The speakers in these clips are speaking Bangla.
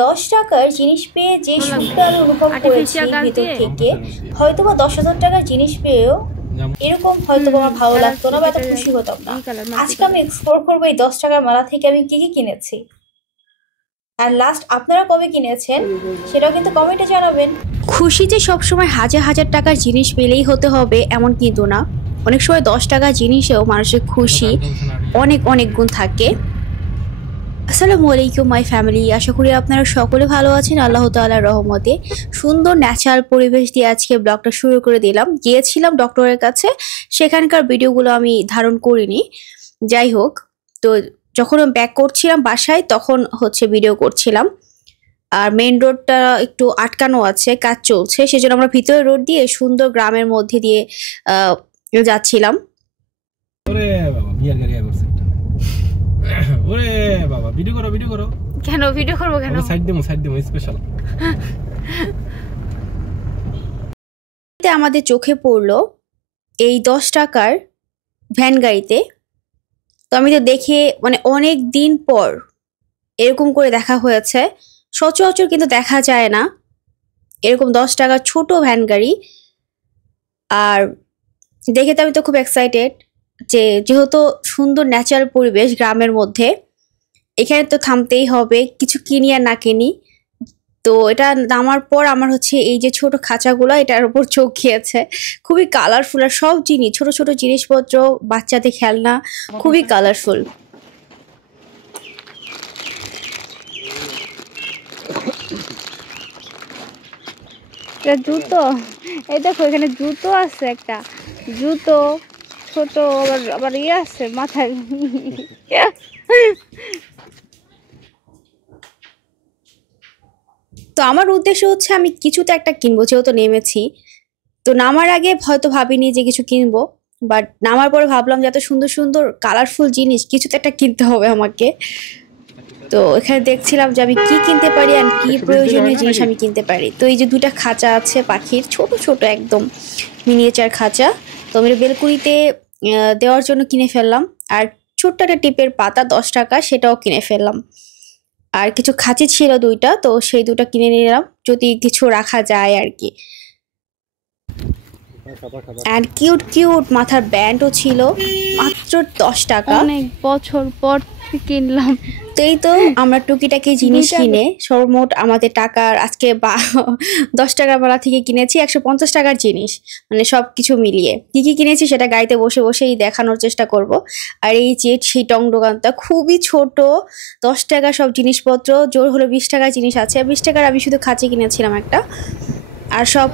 10 টাকার জিনিস পেয়ে যে সুখটা আমি অনুভব করেছি ভেতর থেকে, হয়তোবা 10,000 টাকার জিনিস পেয়েও এরকম হয়তোবা আমার ভালো লাগতো না বা এত খুশি হতাম না। আজকে আমি এক্সপ্লোর করবো এই 10 টাকার মেলা থেকে আমি কি কি কিনেছি, আর লাস্ট আপনারা কবে কিনেছেন সেটাও কিন্তু কমেন্টে জানাবেন। খুশি যে সবসময় হাজার হাজার টাকার জিনিস পেলেই হতে হবে এমন কিন্তু না, অনেক সময় 10 টাকার জিনিসেও মানুষের খুশি অনেক অনেক গুণ থাকে। আসসালামু আলাইকুম মাই ফ্যামিলি, আশা করি আপনারা সকলে ভালো আছেন আল্লাহ তাআলার রহমতে। সুন্দর ন্যাচারাল পরিবেশ দিয়ে আজকে ব্লগটা শুরু করে দিলাম। গিয়েছিলাম ডক্টরের কাছে, সেখানকার ভিডিওগুলো আমি ধারণ করিনি। যাই হোক, তো যখন আমি ব্যাক করছিলাম বাসায় তখন ভিডিও করছিলাম। আর মেইন রোডটা একটু আটকানো আছে, কাজ চলছে, সেজন্য আমরা ভিতরে রোড দিয়ে সুন্দর গ্রামের মধ্যে দিয়ে যাচ্ছিলাম। ওরে বাবা, ভিডিও করো কেন ভিডিও করব কেন? সাইড দেবো স্পেশাল। আমাদের চোখে পড়লো এই 10 টাকার ভ্যান গাড়িতে। তো আমি তো দেখে মানে অনেক দিন পর এরকম করে দেখা হয়েছে, সচরাচর কিন্তু দেখা যায় না এরকম 10 টাকার ছোট ভ্যান গাড়ি। আর দেখে তো আমি তো খুব এক্সাইটেড যে যেহেতু সুন্দর ন্যাচারাল পরিবেশ গ্রামের মধ্যে, এখানে তো থামতেই হবে, কিছু কিনি আর না কিনি। তো এটা নামার পর আমার এই যে ছোট খাঁচাগুলো, এটার উপর চোখ গিয়েছে। খুবই কালারফুল, আর সব জিনিস ছোট ছোট জিনিসপত্র, বাচ্চাদের খেলনা, খুবই কালারফুল। জুতো, এই দেখো এখানে জুতো আছে, একটা জুতো ছোট, আবার ইয়ে আছে মাথায়। তো আমার উদ্দেশ্য আমি কিছু তো একটা কিনবো, যেহেতু নেমেছি। তো নামার আগে হয়তো ভাবিনি যে কিছু কিনবো, বাট নামার পরে ভাবলাম যে এত সুন্দর সুন্দর কালারফুল জিনিস কিছু তো একটা কিনতে হবে আমাকে। তো এখানে দেখছিলাম যে আমি কি কিনতে পারি আর কি প্রয়োজনীয় জিনিস আমি কিনতে পারি। তো এই যে দুইটা খাঁচা আছে পাখির, ছোট ছোট একদম মিনিয়েচার খাঁচা, তো আমি বেলকুড়িতে দেওয়ার জন্য কিনে ফেললাম। আর ছোট্ট একটা টিপের পাতা 10 টাকা, সেটাও কিনে ফেললাম। আর কিছু খাঁচি ছিল দুইটা, তো সেই দুটা কিনে নিলাম যদি কিছু রাখা যায় আর কি। আর কিউট কিউট মাথার ব্যান্ডও ছিল, মাত্র 10 টাকা। অনেক বছর পর কিনলাম। তো এই তো আমরা টুকিটাকি জিনিস কিনে সর্বমোট আমাদের টাকার আজকে 10 টাকার মেলা থেকে কিনেছি 150 টাকার জিনিস, মানে সবকিছু মিলিয়ে কি কি কিনেছি সেটা গাড়িতে বসে বসেই দেখানোর চেষ্টা করব। আর এই যে সেই টং দোকানটা খুবই ছোট, 10 টাকা সব জিনিসপত্র, জোর হলো 20 টাকার জিনিস আছে। 20 টাকার আমি শুধু খাঁচি কিনেছিলাম একটা, আর সব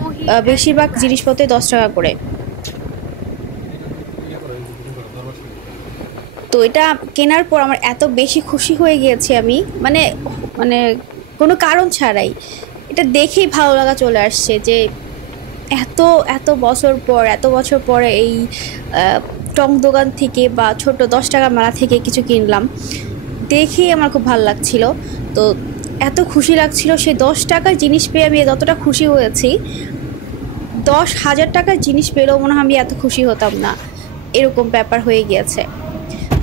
বেশিরভাগ জিনিসপত্রে 10 টাকা করে। তো এটা কেনার পর আমার এত বেশি খুশি হয়ে গিয়েছি আমি, মানে মানে কোনো কারণ ছাড়াই, এটা দেখেই ভালো লাগা চলে আসছে যে এত এত বছর পরে এই টং দোকান থেকে বা ছোট 10 টাকা মেলা থেকে কিছু কিনলাম, দেখেই আমার খুব ভালো লাগছিল। তো এত খুশি লাগছিল, সেই 10 টাকার জিনিস পেয়ে আমি যতটা খুশি হয়েছি, 10,000 টাকার জিনিস পেলেও মনে হয় আমি এত খুশি হতাম না, এরকম ব্যাপার হয়ে গিয়েছে।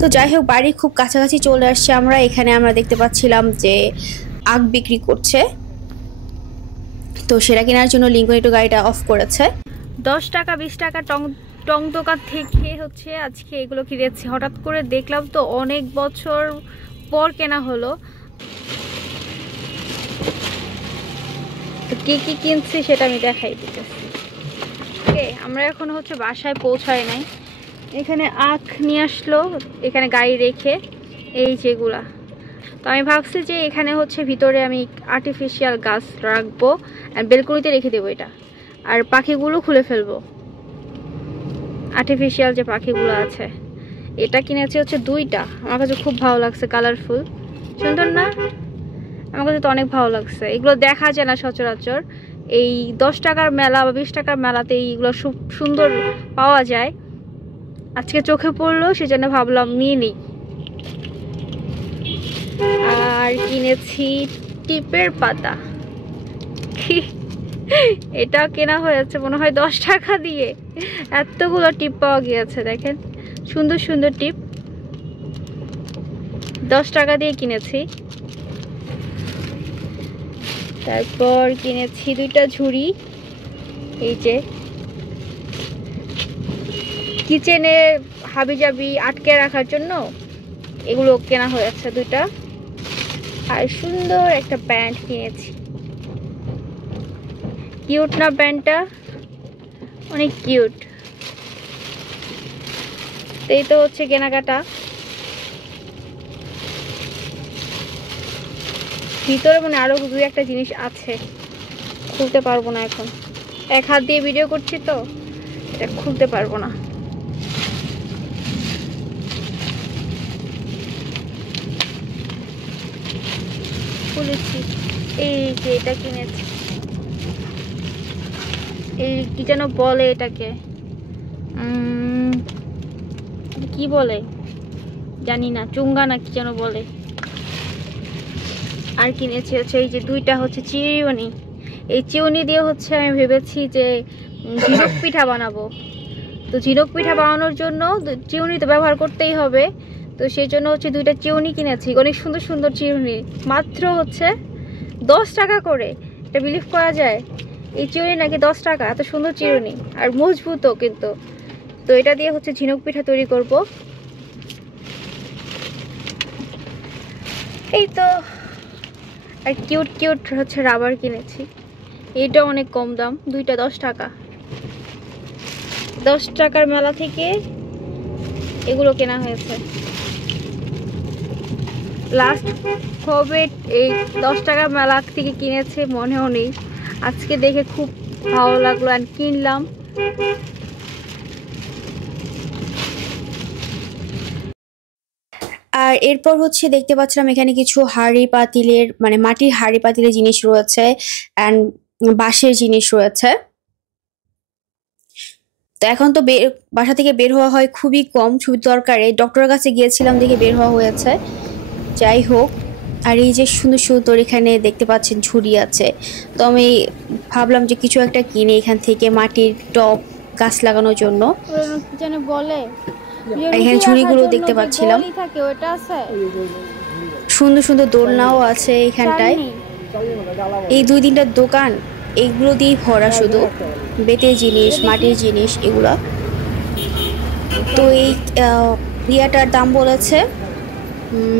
তো যাই হোক, বাড়ির খুব কাছাকাছি চলে আসছে আমরা। এখানে আমরা দেখতে পাচ্ছিলাম যে আখ বিক্রি করছে, তো সেটা কেনার জন্য লিঙ্কন একটু গাড়িটা অফ করেছে। 10 টাকা 20 টাকা টং দোকান থেকে আজকে এগুলো কিনেছি। হঠাৎ করে দেখলাম তো অনেক বছর পর কেনা হলো। তো কি কি কিনছি সেটা আমি দেখাই দিতেছি। ওকে, আমরা এখন বাসায় পৌঁছাই নাই, এখানে আখ নিয়ে আসলো, এখানে গাড়ি রেখে এই যেগুলা। তো আমি ভাবছি যে এখানে ভিতরে আমি আর্টিফিশিয়াল গাছ রাখবো আর বেলকুনিতে রেখে দেবো এটা, আর পাখিগুলো খুলে ফেলবো। আর্টিফিশিয়াল যে পাখিগুলো আছে, এটা কিনেছি দুইটা, আমার কাছে খুব ভালো লাগছে, কালারফুল, সুন্দর না? আমার কাছে তো অনেক ভালো লাগছে। এগুলো দেখা যায় না সচরাচর, এই 10 টাকার মেলা বা 20 টাকার মেলাতে এইগুলো খুব সুন্দর পাওয়া যায়। আজকে চোখে পড়লো, সেজন্য ভাবলাম নিয়ে নিই। আর কিনেছি টিপের পাতা, এটা কেনা হয়েছে মনে হয় 10 টাকা দিয়ে। এতগুলো টিপ পাওয়া গিয়েছে, দেখেন সুন্দর সুন্দর টিপ, 10 টাকা দিয়ে কিনেছি। তারপর কিনেছি 2টা ঝুড়ি, এই যে কিচেনে হাবিজাবি আটকে রাখার জন্য এগুলো কেনা হয়েছে 2টা। আর সুন্দর একটা প্যান্ট কিনেছি, কিউট না প্যান্টটা? অনেক কিউট। এই তো হচ্ছে কেনাকাটা। ভিতরে মানে আরো 2-1টা জিনিস আছে, খুলতে পারবো না এখন, এক হাত দিয়ে ভিডিও করছি তো এটা খুলতে পারবো না। খুলেছি, এই যে এটা কিনেছি, এই কি যেন বলে এটাকে, কি বলে জানি না, চুঙ্গা না কি যেন বলে। আর কিনেছি হচ্ছে এই যে 2টা হচ্ছে চিউনি। এই চিউনি দিয়ে হচ্ছে আমি ভেবেছি যে ঝিনুক পিঠা বানাবো। তো ঝিনুক পিঠা বানানোর জন্য চিউনি তো ব্যবহার করতেই হবে, তো সেই জন্য হচ্ছে 2টা চিউনি কিনেছি। অনেক সুন্দর সুন্দর চিউনি, মাত্র হচ্ছে 10 টাকা করে। এটা বিলিভ করা যায়? এই চিউনি নাকি 10 টাকা, এত সুন্দর চিউনি আর মজবুতও কিন্তু। তো এটা দিয়ে হচ্ছে ঝিনুক পিঠা তৈরি করব। এই তো। আর কিউট কিউট হচ্ছে রাবার কিনেছি, এটা অনেক কম দাম, 2টা 10 টাকা। 10 টাকার মেলা থেকে এগুলো কেনা হয়েছে। লাস্ট হবে এই 10 টাকার মেলা থেকে কিনেছে মনেও নেই, আজকে দেখে খুব ভালো লাগলো আর কিনলাম। আর এরপর হচ্ছে দেখতে পাচ্ছিলাম এখানে কিছু হাঁড়ি পাতিলের মানে মাটির হাঁড়ি পাতিলের জিনিস রয়েছে অ্যান্ড বাঁশের জিনিস রয়েছে। তো এখন তো বাসা থেকে বের হওয়া হয় খুবই কম, ছুটির দরকারে ডক্টরের কাছে গিয়েছিলাম, দেখে বের হওয়া হয়েছে। যাই হোক, আর এই যে সুন্দর সুন্দর এখানে দেখতে পাচ্ছেন ঝুড়ি আছে, তো আমি ভাবলাম যে কিছু একটা কিনে এখান থেকে, মাটির টব গাছ লাগানোর জন্য। বলে এখানে ঝুড়িগুলো দেখতে পাচ্ছিলাম, সুন্দর সুন্দর দোলনাও আছে এখানটায়। এই 2-3টা দোকান এইগুলো দিয়েই ভরা, শুধু বেতের জিনিস, মাটির জিনিস এগুলা। তো এই ইয়াটার দাম বলেছে,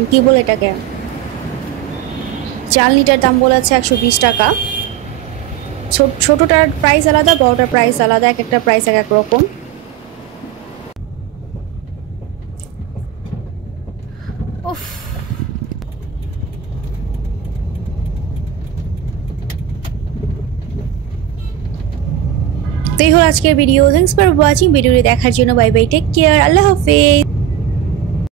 কি বলে এটাকে, চালনিটার দাম বলেছে 120 টাকা। ছোটটার প্রাইস আলাদা, বড়টার প্রাইস আলাদা, এক একটা প্রাইস এক এক রকম। উফ, তো এই হলো আজকের ভিডিও। Thanks for watching. ভিডিওটি দেখার জন্য বাই বাই, টেক কেয়ার, আল্লাহ হাফেজ।